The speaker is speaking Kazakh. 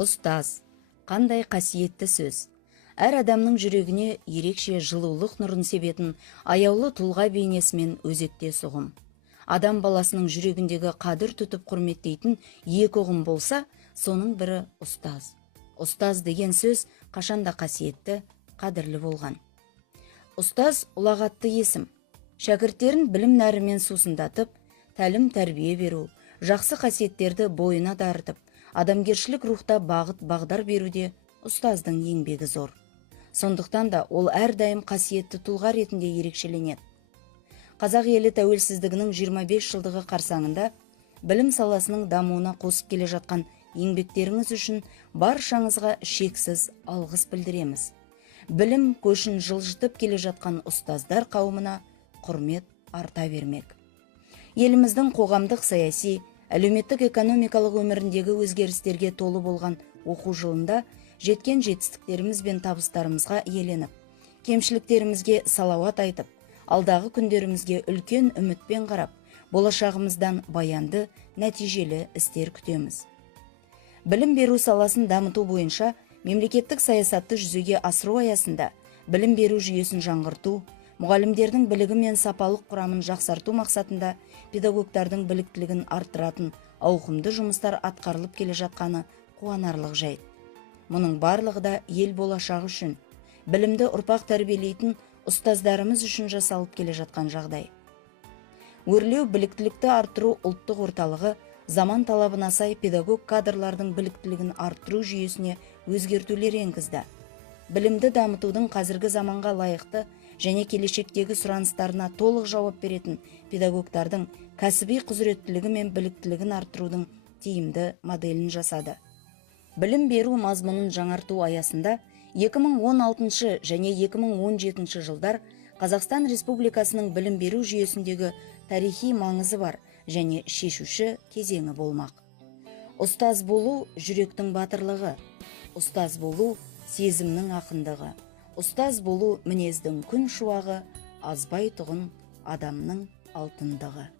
Ұстаз, қандай қасиетті сөз. Әр адамның жүрегіне ерекше жылулық нұрын себетін аяулы тұлға бейнесімен өзектес ұғым. Адам баласының жүрегіндегі қадір тұтып құрметтейтін екі ұғым болса, соның бірі ұстаз. Ұстаз деген сөз қашанда қасиетті, қадірлі болған. Ұстаз ұлағатты есім. Шәкірттерін білім нәрімен сусындатып, тәлім тәрбие беру, жақсы қасиеттерді бойына дарытып, адамгершілік рухта бағыт-бағдар беруде ұстаздың еңбегі зор. Сондықтан да ол әрдайым қасиетті тұлға ретінде ерекшеленеді. Қазақ елі тәуелсіздігінің 25 жылдығы қарсаңында білім саласының дамуына қосып келе жатқан еңбектеріңіз үшін баршаңызға шексіз алғыс білдіреміз. Білім көшін жылжытып келе жатқан ұстаздар қауымына құрмет арта бермек. Еліміздің қоғамдық саяси, әлеуметтік экономикалық өміріндегі өзгерістерге толы болған оқу жылында жеткен жетістіктеріміз бен табыстарымызға еленіп, кемшіліктерімізге салауат айтып, алдағы күндерімізге үлкен үмітпен қарап, болашағымыздан баянды, нәтижелі істер күтеміз. Білім беру саласын дамыту бойынша мемлекеттік саясатты жүзеге асыру аясында білім беру жүйесін жаңғырту, мұғалімдердің білігі мен сапалық құрамын жақсарту мақсатында педагогтардың біліктілігін арттыратын ауқымды жұмыстар атқарылып келе жатқаны қуанарлық жайт. Мұның барлығы да ел болашағы үшін, білімді ұрпақ тәрбиелейтін ұстаздарымыз үшін жасалып келе жатқан жағдай. Өрлеу біліктілікті арттыру ұлттық орталығы заман талабына сай педагог кадрлардың біліктілігін арттыру жүйесіне өзгертулер енгізді. Білімді дамытудың қазіргі заманға лайықты және келешектегі сұраныстарына толық жауап беретін педагогтардың кәсіби құзыреттілігі мен біліктілігін арттырудың тиімді моделін жасады. Білім беру мазмұнын жаңарту аясында 2016 және 2017 жылдар Қазақстан Республикасының білім беру жүйесіндегі тарихи маңызы бар және шешуші кезеңі болмақ. Ұстаз болу жүректің батырлығы, ұстаз болу сезімнің ақындығы, ұстаз болу мінездің күн шуағы, азбай тұғын адамның алтындығы.